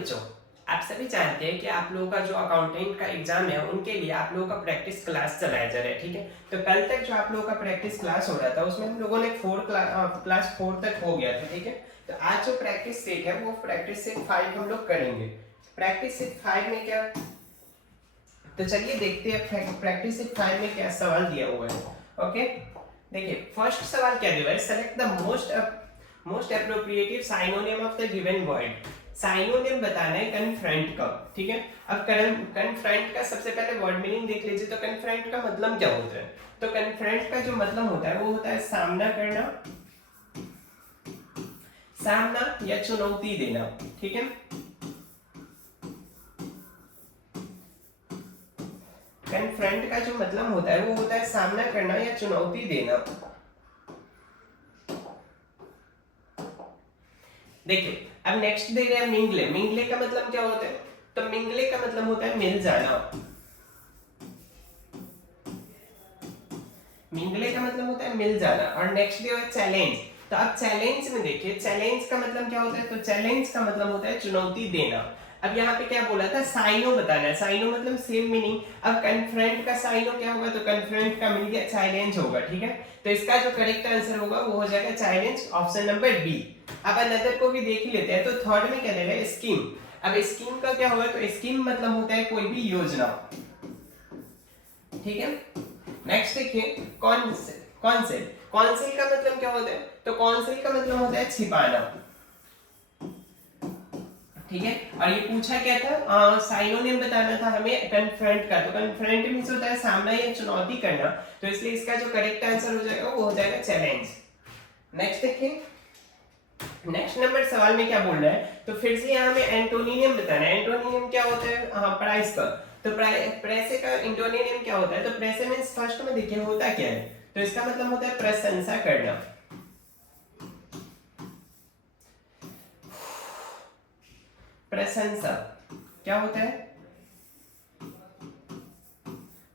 बच्चों, आप सभी जानते हैं कि आप लोगों का जो अकाउंटेंट का एग्जाम है उनके लिए आप लोगों का प्रैक्टिस क्लास चलाया जा रहा है। ठीक है, तो कल तक जो आप लोगों का प्रैक्टिस क्लास हो रहा था उसमें हम लोगों ने क्लास 4 तक हो गया था। ठीक है, तो आज जो प्रैक्टिस सेट है वो प्रैक्टिस सेट 5 हम लोग करेंगे। प्रैक्टिस सेट 5 में क्या, तो चलिए देखते हैं प्रैक्टिस सेट 5 में क्या सवाल दिया हुआ है। ओके, देखिए फर्स्ट सवाल क्या दिया है, select the most appropriative synonym of the given word. Synonym बताना है कन्फ्रंट का। ठीक है, अब कन्फ्रंट का सबसे पहले वर्ड मीनिंग देख लीजिए। तो कन्फ्रंट का मतलब क्या होता है, तो कन्फ्रंट का जो मतलब होता है वो होता है सामना करना, सामना या चुनौती देना। ठीक है, कन्फ्रंट का जो मतलब होता है वो होता है सामना करना या चुनौती देना। देखिए अब नेक्स्ट दे रहे हैं मिंगले। मिंगले का मतलब क्या होता है, तो मिंगले का मतलब होता है मिल जाना। मिंगले का मतलब होता है मिल जाना। और नेक्स्ट दिया है चैलेंज। तो अब चैलेंज में देखिए, चैलेंज का मतलब क्या होता है, तो चैलेंज का मतलब होता है चुनौती देना। अब यहाँ पे क्या बोला था, साइनो बताना है। साइनो मतलब सेम मीनिंग। अब कन्फ्रंट का साइनो क्या होगा, तो कन्फ्रंट का मिल गया चैलेंज होगा। ठीक है, तो इसका जो करेक्ट आंसर होगा वो हो जाएगा चैलेंज, ऑप्शन नंबर बी। अब अनदर को भी देख लेते हैं। तो थर्ड में क्या रहेगा, स्कीम। अब स्कीम का क्या होगा, तो स्कीम मतलब होता है कोई भी योजना। ठीक है, नेक्स्ट देखिए कॉन्सेल। कॉन्सेल का मतलब क्या होता है, तो कॉन्सेल का मतलब होता है छिपाना। ठीक है, और ये पूछा क्या था, साइनोनिम बताना था हमें कन्फ्रंट का। तो कन्फ्रंट मींस होता है सामना या चुनौती करना, तो इसलिए इसका जो करेक्ट आंसर हो जाएगा वो हो जाएगा चैलेंज। नेक्स्ट देखिए, नेक्स्ट नंबर सवाल में क्या बोल रहा है, तो फिर से यहाँ हमें एंटोनियम बताना है। एंटोनियम क्या होता है, हाँ प्राइस का। तो प्रेसे का एंटोनियम क्या होता है, तो प्रेसे मींस फर्स्ट में देखिए होता क्या है, तो इसका मतलब होता है प्रशंसा करना। प्रशंसा क्या होता है,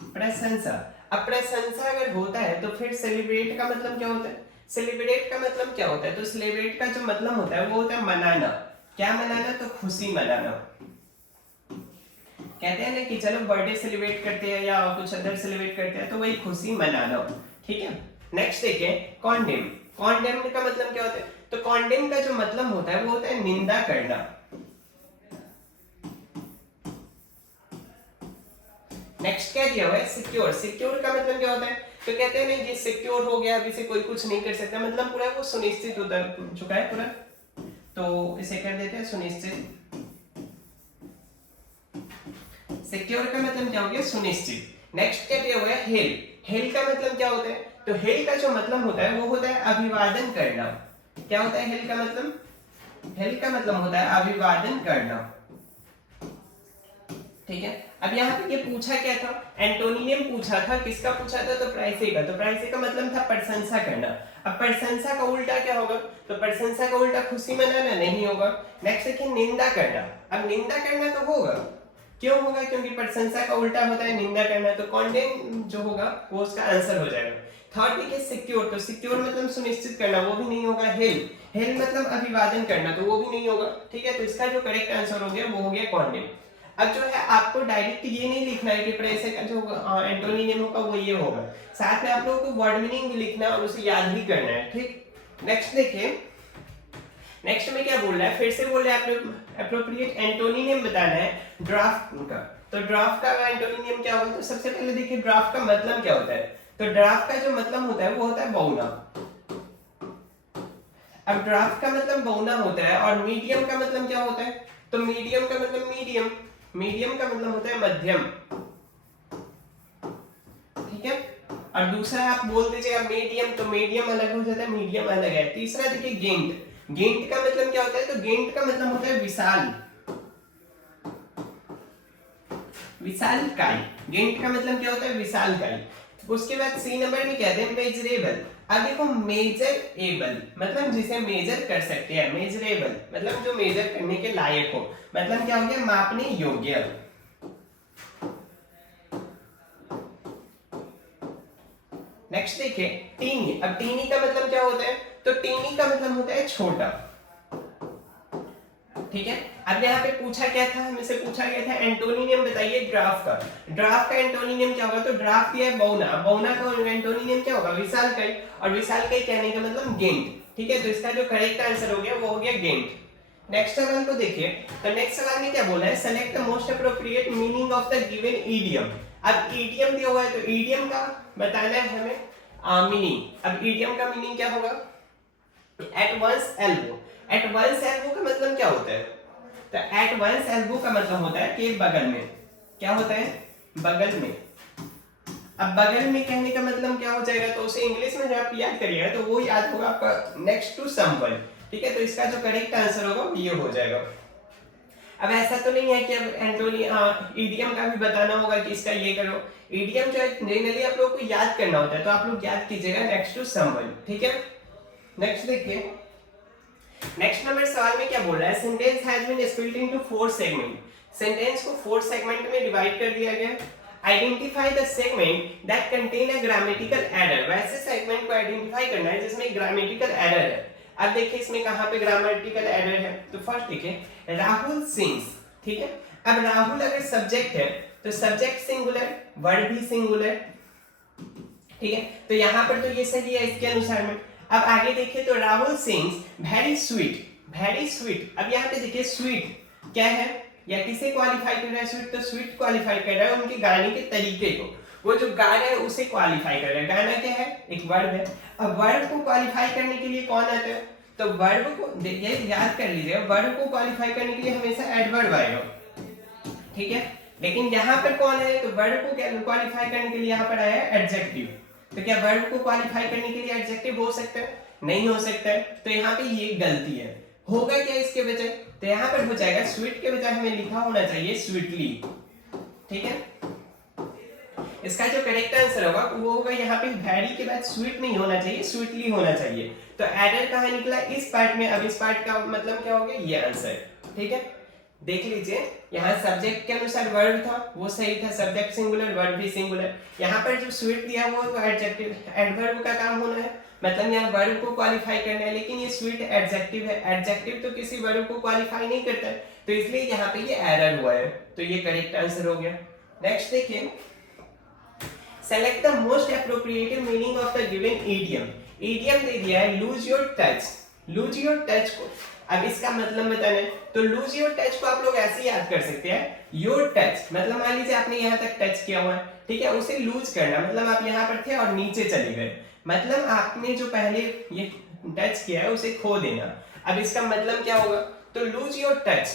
प्रशंसा। अब प्रशंसा अगर होता है तो फिर सेलिब्रेट का मतलब क्या होता है, सेलिब्रेट का मतलब क्या होता है, तो सेलिब्रेट का जो मतलब होता है वो होता है मनाना। क्या मनाना, तो खुशी मनाना। कहते हैं ना कि चलो बर्थडे सेलिब्रेट करते हैं या कुछ अदर सेलिब्रेट करते हैं, तो वही खुशी मनाना। ठीक है, नेक्स्ट देखिए कॉन्डेम। कॉन्डेम का मतलब क्या होता है, तो कॉन्डेम का जो मतलब होता है वो होता है निंदा करना। नेक्स्ट क्या दिया हुआ है, सिक्योर। सिक्योर का मतलब क्या होता है, तो कहते हैं नहीं ये सिक्योर हो गया, अभी से कोई कुछ नहीं कर सकता, मतलब पूरा वो सुनिश्चित होता चुका है पूरा। तो इसे कर देते हैं सुनिश्चित। सिक्योर का मतलब क्या हो गया, सुनिश्चित। नेक्स्ट क्या दिया हुआ है, हेल। हेल का मतलब क्या होता है, तो हेल का जो मतलब होता है वो होता है अभिवादन करना। क्या होता है हेल का मतलब, हेल का मतलब होता है अभिवादन करना। ठीक है, अब यहाँ पे ये पूछा क्या था, एंटोनियम पूछा था, किसका पूछा था, तो प्राइसे का। तो प्राइसे का मतलब था प्रशंसा करना। अब प्रशंसा का उल्टा क्या होगा, तो प्रशंसा का उल्टा खुशी मनाना नहीं होगा। नेक्स्ट देखिए निंदा करना। अब निंदा करना तो होगा, क्यों होगा, क्योंकि प्रशंसा का उल्टा होता है निंदा करना, तो कॉन्डेम जो होगा वो उसका आंसर हो जाएगा। थर्ड देखिए सिक्योर। तो सिक्योर मतलब सुनिश्चित करना, वो भी नहीं होगा। हेल, हेल मतलब अभिवादन करना, तो वो भी नहीं होगा। ठीक है, तो इसका जो करेक्ट आंसर हो गया वो हो गया कॉन्डेम। अब जो है आपको डायरेक्ट ये नहीं लिखना है कि प्रेसे का जो एंटोनियम होगा वो ये होगा, साथ में आप लोगों को वर्ड मीनिंग भी लिखना है और उसे याद भी करना है। ठीक, नेक्स्ट देखिए, नेक्स्ट में क्या बोल रहा है, फिर से बोल रहा है एप्रोप्रिएट एंटोनियम बताना है ड्राफ्ट का। तो ड्राफ्ट का एंटोनियम क्या होगा, तो सबसे पहले देखिए ड्राफ्ट का मतलब क्या होता है, तो ड्राफ्ट का जो मतलब होता है वो होता है बौना। अब ड्राफ्ट का मतलब बौना होता है, और मीडियम का मतलब क्या होता है, तो मीडियम का मतलब मीडियम। मीडियम का मतलब होता है मध्यम। ठीक है, और दूसरा आप बोल दीजिएगा मीडियम, तो मीडियम अलग हो जाता है, मीडियम अलग है। तीसरा देखिए गेंट। गेंट का मतलब क्या होता है, तो गेंट का मतलब होता है विशाल, विशालकाय। गेंट का मतलब क्या होता है, विशालकाय। उसके बाद सी नंबर में कहते हैं मेजरेबल। अब देखो मेजर एबल मतलब जिसे मेजर कर सकते हैं, मेजरेबल मतलब जो मेजर करने के लायक हो, मतलब क्या हो गया, मापने योग्य। नेक्स्ट देखिए टीनी। अब टीनी का मतलब क्या होता है, तो टीनी का मतलब होता है छोटा। ठीक है। अब यहाँ पे पूछा क्या था, हमसे पूछा गया था एंटोनियम बताइए ड्राफ का। ड्राफ का एंटोनियम क्या होगा, तो ड्राफ दिया है बौना, बौना का एंटोनियम क्या होगा, विशालकाय, और विशालकाय कहने का मतलब गेंट। ठीक है, तो इसका जो करेक्ट आंसर हो गया वो हो गया गेंट। नेक्स्ट सवाल को देखिए, तो नेक्स्ट सवाल में क्या बोला है, select the most appropriate meaning of the given idiom. अब ईडियम दिया हुआ है तो ईडियम का बताना है हमें मीनिंग। अब ईडियम का मीनिंग क्या होगा, at once elbow. At once elbow का मतलब क्या होता है, तो एट वंस एल्बो का मतलब होता है कि बगल में, क्या होता है, बगल में। अब बगल में कहने का मतलब क्या हो जाएगा, तो उसे इंग्लिश में जब आप याद करिएगा तो वो याद होगा आपका नेक्स्ट टू समवन। ठीक है, तो इसका जो करेक्ट आंसर होगा वो ये हो जाएगा। अब ऐसा तो नहीं है कि अब ईडियम का भी बताना होगा कि इसका ये करो। ईडियम जो है जनरली आप लोगों को याद करना होता है, तो आप लोग याद कीजिएगा नेक्स्ट टू समवन। ठीक है, नेक्स्ट देखिए, नेक्स्ट नंबर सवाल में क्या बोल रहा है, sentence has been split into 4 segment. Sentence को 4 सेगमेंट में डिवाइड कर दिया गया। Identify the segment that contain a grammatical error. वैसे सेगमेंट को आइडेंटिफाई करना है जिसमें ग्रामेटिकल एरर है। अब देखिए इसमें कहां पे ग्रामेटिकल एरर है, तो फर्स्ट देखिए राहुल सिंग्स। ठीक है, अब राहुल अगर सब्जेक्ट है तो सब्जेक्ट सिंगुलर, वर्ब भी सिंगुलर। ठीक है, तो यहां पर तो ये सही है इसके अनुसार में। अब आगे देखिए, तो Rahul sings very sweet, very sweet. अब यहाँ पे देखिए स्वीट क्या है, या किसे क्वालिफाई कर रहा है स्वीट, तो स्वीट क्वालिफाई कर रहा है उनके गाने के तरीके को। वो जो गा रहा है उसे क्वालिफाई कर रहा है। गाना क्या है, एक वर्ब है। अब वर्ब को क्वालिफाई करने के लिए कौन आता है, तो वर्ब को ये याद कर लीजिए, वर्ब को क्वालिफाई करने के लिए हमेशा एडवर्ब आएगा। ठीक है, लेकिन यहाँ पर कौन है, तो वर्ब को क्वालिफाई करने के लिए यहाँ पर आया है एडजेक्टिव। तो क्या वर्ब को क्वालिफाई करने के लिए एडजेक्टिव हो सकता है, नहीं हो सकता है, तो यहाँ पे ये गलती है। होगा क्या इसके बजाय, तो यहाँ पर हो जाएगा स्वीट के बजाय हमें लिखा होना चाहिए स्वीटली। ठीक है, इसका जो करेक्ट आंसर होगा वो होगा यहाँ पे वेरी के बाद स्वीट नहीं होना चाहिए, स्वीटली होना चाहिए। तो एरर कहाँ निकला, इस पार्ट में। अब इस पार्ट का मतलब क्या हो गया, ये आंसर। ठीक है, देख लीजिए, यहाँ सब्जेक्ट के अनुसार वर्ब था वो सही था, सब्जेक्ट सिंगुलर, वर्ब भी सिंगुलर। यहाँ पर जो स्वीट दिया हुआ वो एडजेक्टिव, एडवर्ब का काम होना है, मतलब यहाँ वर्ब को क्वालिफाई करना है, लेकिन ये स्वीट एडजेक्टिव है। एडजेक्टिव तो किसी वर्ब को क्वालिफाई नहीं करता है, तो इसलिए यहाँ पे ये एरर हुआ है, तो ये करेक्ट आंसर हो गया। नेक्स्ट देखिए, select the most appropriate meaning of the given idiom. Idiom दे दिया है lose your touch. Lose your touch को अब इसका मतलब बताना है, तो लूज योर टच को आप लोग ऐसे याद कर सकते हैं, योर टच मतलब मान लीजिए आपने यहाँ तक टच किया हुआ है, ठीक है, उसे लूज करना मतलब आप यहाँ पर थे और नीचे चले गए, मतलब आपने जो पहले ये टच किया है उसे खो देना। अब इसका मतलब क्या होगा, तो lose your touch.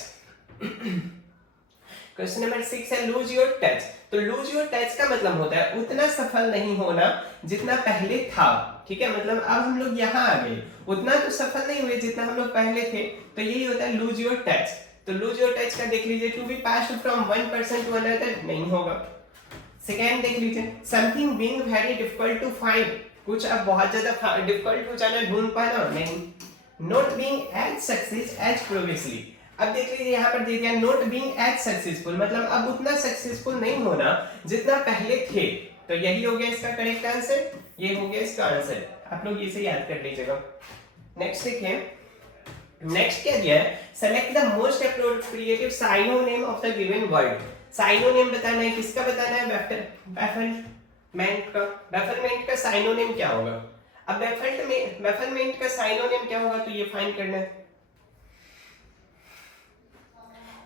Question number 6 है लूज योर टच। तो लूज योर टच का मतलब होता है उतना सफल नहीं होना जितना पहले था। ठीक है, मतलब अब हम लोग यहाँ आ गए, उतना तो सफल नहीं हुए जितना हम लोग पहले थे, तो यही होता है लूज योर टच। तो लूज योर टच का देख लीजिए, to be passed from one person to another नहीं होगा। सेकेंड देख लीजिए, something being very difficult to find, कुछ अब बहुत ज्यादा डिफिकल्ट हो जाना, ढूंढ पाना नहीं। Not being as success as previously. अब देख लीजिए यहाँ पर दे दिया नॉट बीइंग एज सक्सेसफुल, मतलब अब उतना सक्सेसफुल नहीं होना जितना पहले थे, तो यही हो गया इसका करेक्ट आंसर, ये हो गया इसका आंसर। आप लोग इसे याद कर लीजिएगा। नेक्स्ट देखिए, नेक्स्ट क्या दिया है, select the most appropriate synonym of the given word. Synonym बताना है, किसका बताना है, बेफलमेंट का। बेफलमेंट का साइनोनिम क्या होगा, अब बेफलमेंट का साइनोनिम क्या होगा, तो ये फाइंड करना है।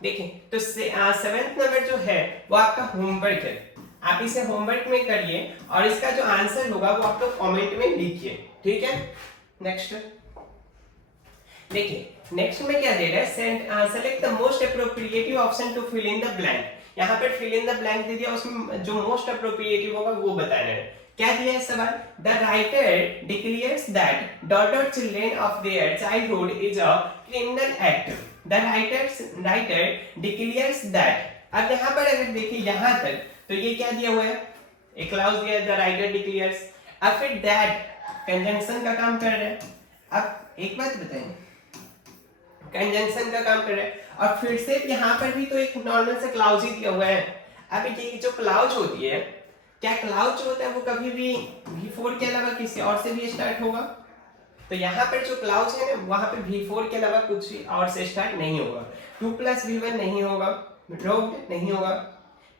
देखिए, तो 7th नंबर जो है वो आपका होमवर्क है, आप इसे होमवर्क में करिए और इसका जो आंसर होगा वो आप लोग कमेंट में लिखिए। ठीक है, नेक्स्ट देखिए, नेक्स्ट में क्या दे रहा है, select the most appropriative option to fill in the blank. यहाँ पर फिल इन द ब्लैंक दे दिया, उसमें जो मोस्ट एप्रोप्रिएटिव होगा वो बताना है। क्या दिया है सवाल, the writer declares that daughter children of their childhood is a criminal act. The writer declares that. अब यहाँ पर अगर देखिए यहाँ तक, तो ये क्या दिया हुआ है, एक क्लाउज दिया है, द राइटर डिक्लेयर्स। अब फिर दैट कंजंक्शन का काम कर रहा है। अब एक बात बताइए, कंजंक्शन का काम कर रहा है और फिर से यहाँ पर भी तो एक नॉर्मल सा क्लाउज ही दिया हुआ है। अब ये जो क्लाउज होती है, क्या क्लाउज जो होता है वो कभी भी बिफोर के अलावा किसी और से भी स्टार्ट होगा, तो यहाँ पर जो क्लाउज है ना वहां पे V4 के अलावा कुछ भी और से स्टार्ट नहीं होगा। 2+V1 नहीं होगा, ड्रॉप नहीं होगा,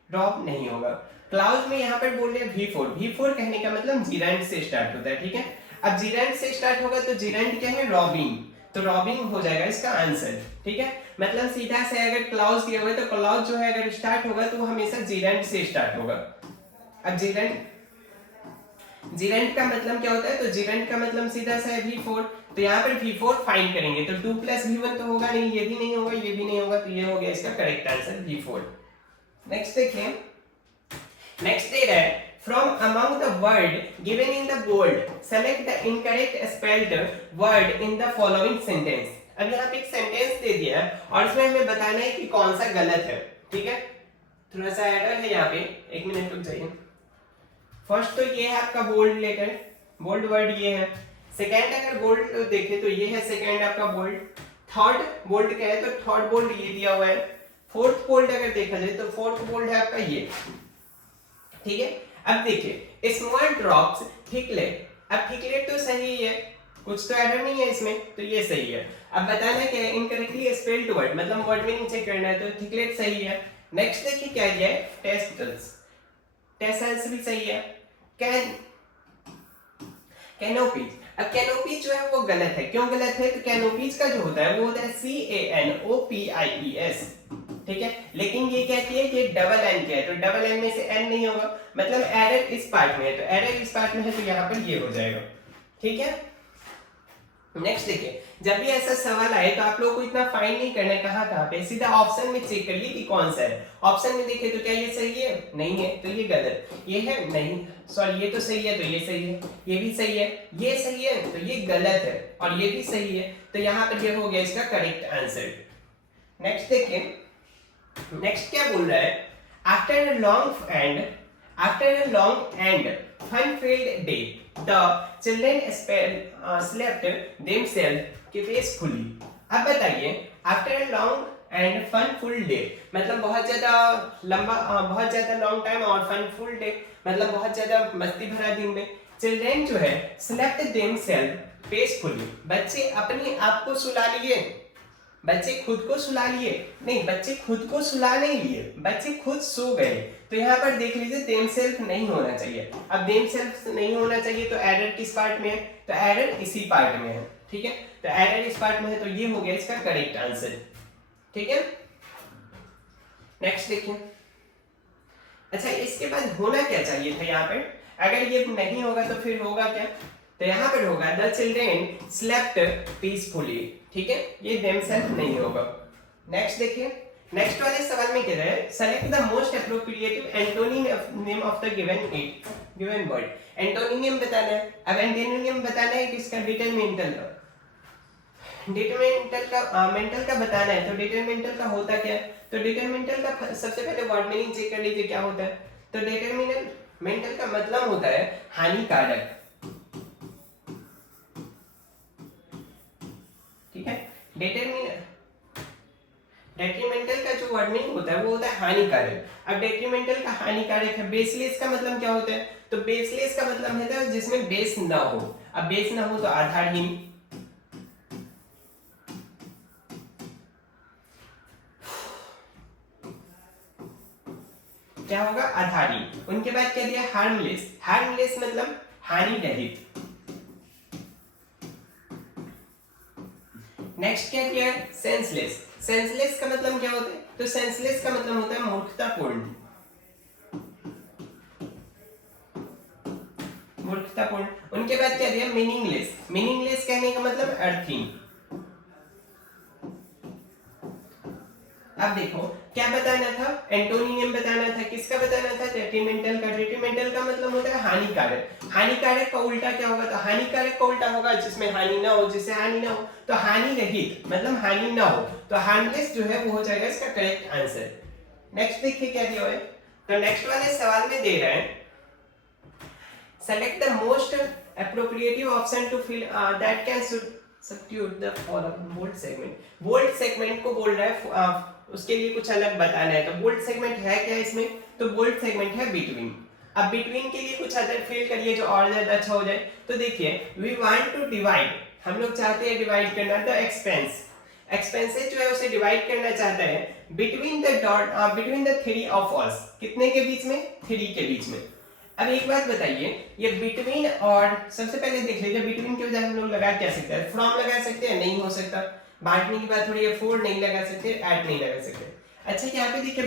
ड्रॉप नहीं होगा। क्लाउज में यहाँ पर बोल रहे हैं V4 कहने का मतलब जीरेंड से स्टार्ट होता है, ठीक है। अब जीरेंड से स्टार्ट होगा तो जीरेंड क्या है, रॉबिंग, तो रॉबिंग हो जाएगा इसका आंसर, ठीक है। मतलब सीधा से अगर क्लाउज दिया हुआ है तो क्लाउज जो है अगर स्टार्ट होगा तो वो हमेशा जीरेंड से स्टार्ट होगा। अब जीरेंड का मतलब क्या होता है, तो जीरेंड का मतलब सीधा सा है V4, तो यहाँ पर V4 फाइंड करेंगे तो 2+V1 तो होगा नहीं, ये भी नहीं होगा, ये भी नहीं होगा, तो ये हो गया इसका करेक्ट आंसर V4। नेक्स्ट देखिए, नेक्स्ट दे रहा है from among the word given in the bold select the incorrect spelled word in the following sentence। अब यहाँ पे एक सेंटेंस दे दिया है और इसमें हमें बताना है कि कौन सा गलत है, ठीक है। थोड़ा सा एरर है यहाँ पे, एक मिनट रुक जाइए। फर्स्ट तो ये है आपका बोल्ड लेटर, बोल्ड वर्ड ये है। सेकंड अगर बोल्ड देखें तो ये है सेकंड आपका बोल्ड। थर्ड बोल्ड क्या है, तो थर्ड बोल्ड ये दिया हुआ है। फोर्थ बोल्ड अगर देखा जाए तो फोर्थ बोल्ड है आपका ये, ठीक है। अब देखिए स्मॉल ड्रॉप्स थिकलेट, अब थिकलेट तो सही है, कुछ तो एरर नहीं है इसमें, तो ये सही है। अब बताना क्या है, इनकरेक्टली स्पेल्ड वर्ड, मतलब वर्ड मीनिंग चेक करना है, तो थिकलेट सही है। नेक्स्ट देखिए क्या दिया है, टेस्टल्स, टेस्टल्स भी सही है। कैनोपीज, अब कैनोपीज जो है वो गलत है, क्यों गलत है, तो कैनोपीज का जो होता है वो होता है CANOPIES, ठीक है। लेकिन ये कहती है कि डबल एन क्या है, तो डबल एन में से एन नहीं होगा, मतलब एरर इस पार्ट में है, तो एरर इस पार्ट में है, तो यहाँ पर ये हो जाएगा, ठीक है। नेक्स्ट देखिए, जब भी ऐसा सवाल आए तो आप लोगों को इतना फाइंड नहीं करना है कहाँ पे, सीधा ऑप्शन में चेक कर ली कि कौन सा है। ऑप्शन में देखे तो क्या ये सही है, नहीं है, तो ये गलत, ये है नहीं, सॉरी ये तो सही है, तो ये सही है, ये भी सही है, ये सही है, तो ये गलत है, और ये भी सही है, तो यहाँ पर ये हो गया इसका करेक्ट आंसर। नेक्स्ट देखिए, नेक्स्ट क्या बोल रहा है, after a long and fun-filled day, the children slept themselves peacefully। अब बताइए, after a long and funful day मतलब बहुत ज्यादा लंबा, बहुत ज्यादा लॉन्ग टाइम, और फनफुल डे मतलब बहुत ज्यादा मस्ती भरा दिन में। चिल्ड्रेन जो है स्लेप्ट देमसेल्फ पीसफुली, बच्चे अपने आप को सुला लिए, बच्चे खुद को सुला लिए, नहीं बच्चे खुद को सुला नहीं लिए, बच्चे खुद सो गए। तो यहाँ पर देख लीजिए देमसेल्फ नहीं होना चाहिए। अब देमसेल्फ नहीं होना चाहिए तो एरर किस पार्ट में है, तो एरर इसी पार्ट में है, ठीक है। तो एरर इस पार्ट में है, तो ये हो गया इसका करेक्ट आंसर, ठीक है। नेक्स्ट देखिए, अच्छा इसके बाद होना क्या चाहिए था यहाँ पर, अगर ये नहीं होगा तो फिर होगा क्या, तो यहाँ पर होगा द चिल्ड्रेन स्लेप्ट पीसफुली, ठीक है, ये देमसेल्फ नहीं होगा। नेक्स्ट देखिए, नेक्स्ट वाले सवाल में कह रहा है select the most appropriate antonym of the given word. Antonym बताना है। अब एंटोनिम बताना है किसका, डिटरमिनेंटल का, डिटरमिनेंटल का मेंटल का बताना है। तो डिटरमिनेंटल का होता क्या है, तो डिटरमिनेंटल का सबसे पहले वर्ड मीनिंग चेक कर लीजिए क्या होता है। तो डिटरमिनेंटल का मतलब होता है हानिकारक, ठीक है। डेट्रीमेंटल का जो वर्ड मीनिंग होता है वो होता है हानिकारक। अब डेट्रीमेंटल का हानिकारक है। बेसलेस का मतलब क्या होता है, तो बेसलेस का मतलब है जिसमें बेस ना हो। अब बेस ना हो तो आधारहीन, क्या होगा, आधारहीन। उनके बाद क्या दिया, हार्मलेस, हार्मलेस मतलब हानि रहित। नेक्स्ट क्या किया है, सेंसलेस, सेंसलेस का मतलब क्या होता है, तो सेंसलेस का मतलब होता है मूर्खतापूर्ण, मूर्खतापूर्ण। उनके बाद क्या दिया, मीनिंगलेस, मीनिंगलेस कहने का मतलब अर्थहीन। अब देखो क्या बताना था, एंटोनियम बताना था, किसका बताना था, डेट्रीमेंटल का। डेट्रीमेंटल का मतलब होता है हानिकारक। हानिकारक का उल्टा क्या होगा, तो हानिकारक का उल्टा होगा जिसमें हानि ना हो, जिससे हानि ना हो, तो हानि रहित मतलब हानि ना हो, तो हार्मलेस जो है वो हो जाएगा इसका करेक्ट आंसर। नेक्स्ट देखिए क्या दिया है, तो नेक्स्ट वाले सवाल में दे रहे हैं select the most appropriative option to fill that can substitute the following bold segment. Bold segment को बोल रहा है उसके लिए कुछ अलग बताना है। तो बोल्ड सेगमेंट है क्या इसमें, तो बोल्ड सेगमेंट है बिटवीन। अब बिटवीन के लिए कुछ अदर फिल करिए जो और ज्यादा अच्छा हो जाए। तो देखिए वी वांट टू डिवाइड हम लोग चाहते हैं डिवाइड करना द एक्सपेंसेस जो है उसे डिवाइड करना चाहता है between the three of us, कितने के बीच में, थ्री के बीच में। अब एक बात बताइए, ये बिटवीन और सबसे पहले देख लीजिए, बिटवीन के बजाय हम लोग लगा क्या सकते हैं, फ्रॉम लगा सकते हैं, नहीं हो सकता। बांटने की बात थोड़ी है, फोर नहीं लगा सकते, ऐट नहीं लगा सकते। अच्छा यहाँ पे देखिए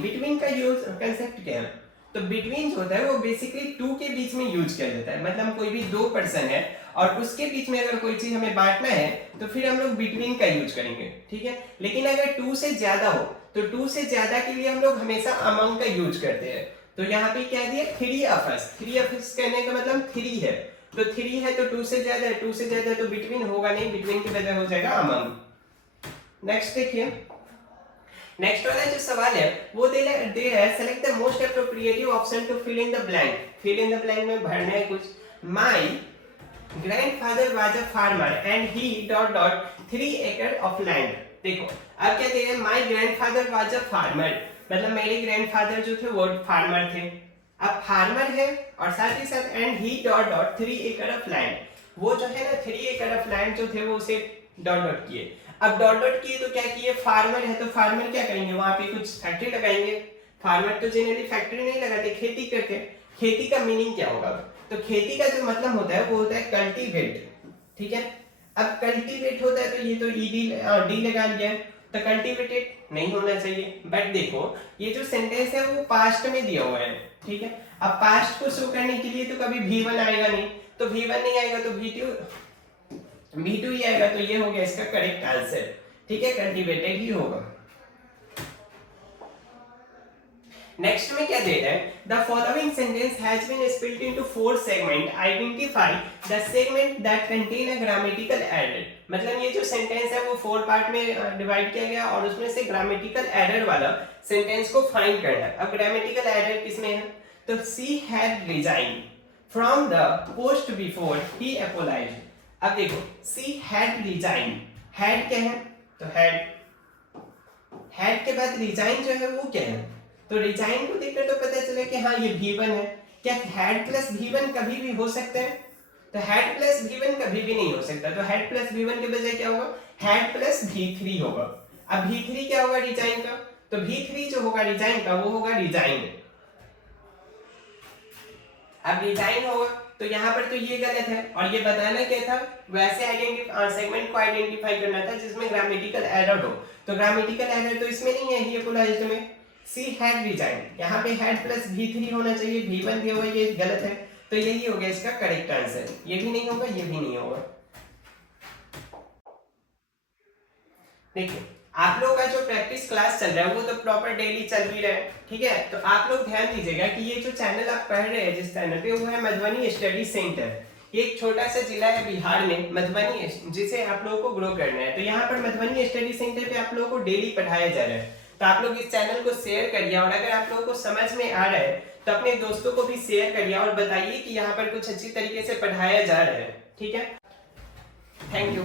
बिटवीन का यूज कंसेप्ट क्या है, तो बिटवीन जो होता है वो बेसिकली टू के बीच में यूज किया जाता है। मतलब कोई भी दो पर्सन है और उसके बीच में अगर कोई चीज हमें बांटना है तो फिर हम लोग बिटवीन का यूज करेंगे, ठीक है। लेकिन अगर टू से ज्यादा हो तो टू से ज्यादा के लिए हम लोग हमेशा अमंग का यूज करते हैं। तो यहाँ पे क्या दिया, थ्री ऑफ अस कहने का मतलब थ्री है, तो थ्री है तो टू से ज्यादा है, टू से ज्यादा तो बिटवीन होगा नहीं, बिटवीन की वजह हो जाएगा अमंग। नेक्स्ट देखिए, नेक्स्ट वाला जो सवाल है वो दे रहा है select the most appropriative option to fill in the blank. Fill in the blank में भरना है कुछ। My grandfather was a farmer and he dot dot 3 acre of land. देखो अब क्या दे रहे हैं, my grandfather was a farmer, मतलब मेरे ग्रैंडफादर जो थे वो फार्मर थे। अब फार्मर है और साथ ही साथ and he dot dot 3 acre of land, वो जो है ना 3 एकड़ ऑफ लैंड जो थे वो उसे डॉट डॉट किए। अब डॉट डॉट किए तो क्या किए, फार्मर है तो फार्मर क्या करेंगे, वहां पे कुछ फैक्ट्री लगाएंगे। फार्मर तो जनरली फैक्ट्री नहीं लगाते, खेती करते। खेती का मीनिंग क्या होगा, तो खेती का जो मतलब होता है वो होता है कल्टीवेट, ठीक है। अब कल्टीवेट होता है तो ये तो ईडी डी लगा लिया, तो कल्टीवेटेड नहीं होना चाहिए। बट देखो ये जो सेंटेंस है वो पास्ट में दिया हुआ है, ठीक है। अब पास्ट को शो करने के लिए तो कभी V1 आएगा नहीं, तो V1 नहीं आएगा तो V2 ही आएगा, तो ये हो गया इसका करेक्ट आंसर, ठीक है, कल्टीवेटेड ही होगा। नेक्स्ट में क्या दे रहा है, the following sentence has been split into 4 segment, identify the segment that contain a grammatical error. मतलब ये जो सेंटेंस है वो 4 पार्ट में डिवाइड किया गया और उसमें से ग्रामेटिकल एरर वाला सेंटेंस को फाइंड करना है। अब ग्रामेटिकल एरर किसमें है, तो she had resigned from the post before he apologized. अब देखो सी हैड रिजाइन्ड, हैड क्या है, तो हैड के बाद रिजाइन जो है वो क्या है, तो रिजाइन को देखकर तो पता चला कि हाँ ये V1 है। क्या हैड प्लस V1 कभी भी हो सकता है, तो हैड प्लस V1 कभी भी नहीं हो सकता, तो हैड प्लस V1 के बजाय क्या होगा, हैड प्लस V3 होगा। अब V3 क्या होगा रिजाइन का, तो V3 जो होगा रिजाइन का वो होगा रिजाइन। अब रिजाइन होगा तो यहाँ पर तो ये गलत है, और ये बताना क्या था, वैसे सेगमेंट को आइडेंटिफाई करना था जिसमें ग्रामेटिकल एरर हो, तो ग्रामेटिकल एरर तो इसमें नहीं है, ही अपोलाइज्ड में। सी हैड रिजाइन्ड, यहाँ पे हैड प्लस V3 होना चाहिए, V1 दिया हुआ ये गलत है, तो यही हो गया इसका करेक्ट आंसर। ये भी नहीं होगा, ये भी नहीं होगा। देखिए आप लोगों का जो प्रैक्टिस क्लास चल रहा है वो तो प्रॉपर डेली चल भी रहा है, ठीक है। तो आप लोग ध्यान दीजिएगा कि ये जो चैनल आप पढ़ रहे हैं जिस चैनल पे, वो है मधुबनी स्टडी सेंटर। ये एक छोटा सा जिला है बिहार में मधुबनी, जिसे आप लोगों को ग्रो करना है। तो यहाँ पर मधुबनी स्टडी सेंटर पे आप लोगों को डेली पढ़ाया जा रहा है, तो आप लोग इस चैनल को शेयर करिए, और अगर आप लोगों को समझ में आ रहा है तो अपने दोस्तों को भी शेयर करिए और बताइए कि यहाँ पर कुछ अच्छी तरीके से पढ़ाया जा रहा है, ठीक है। Thank you.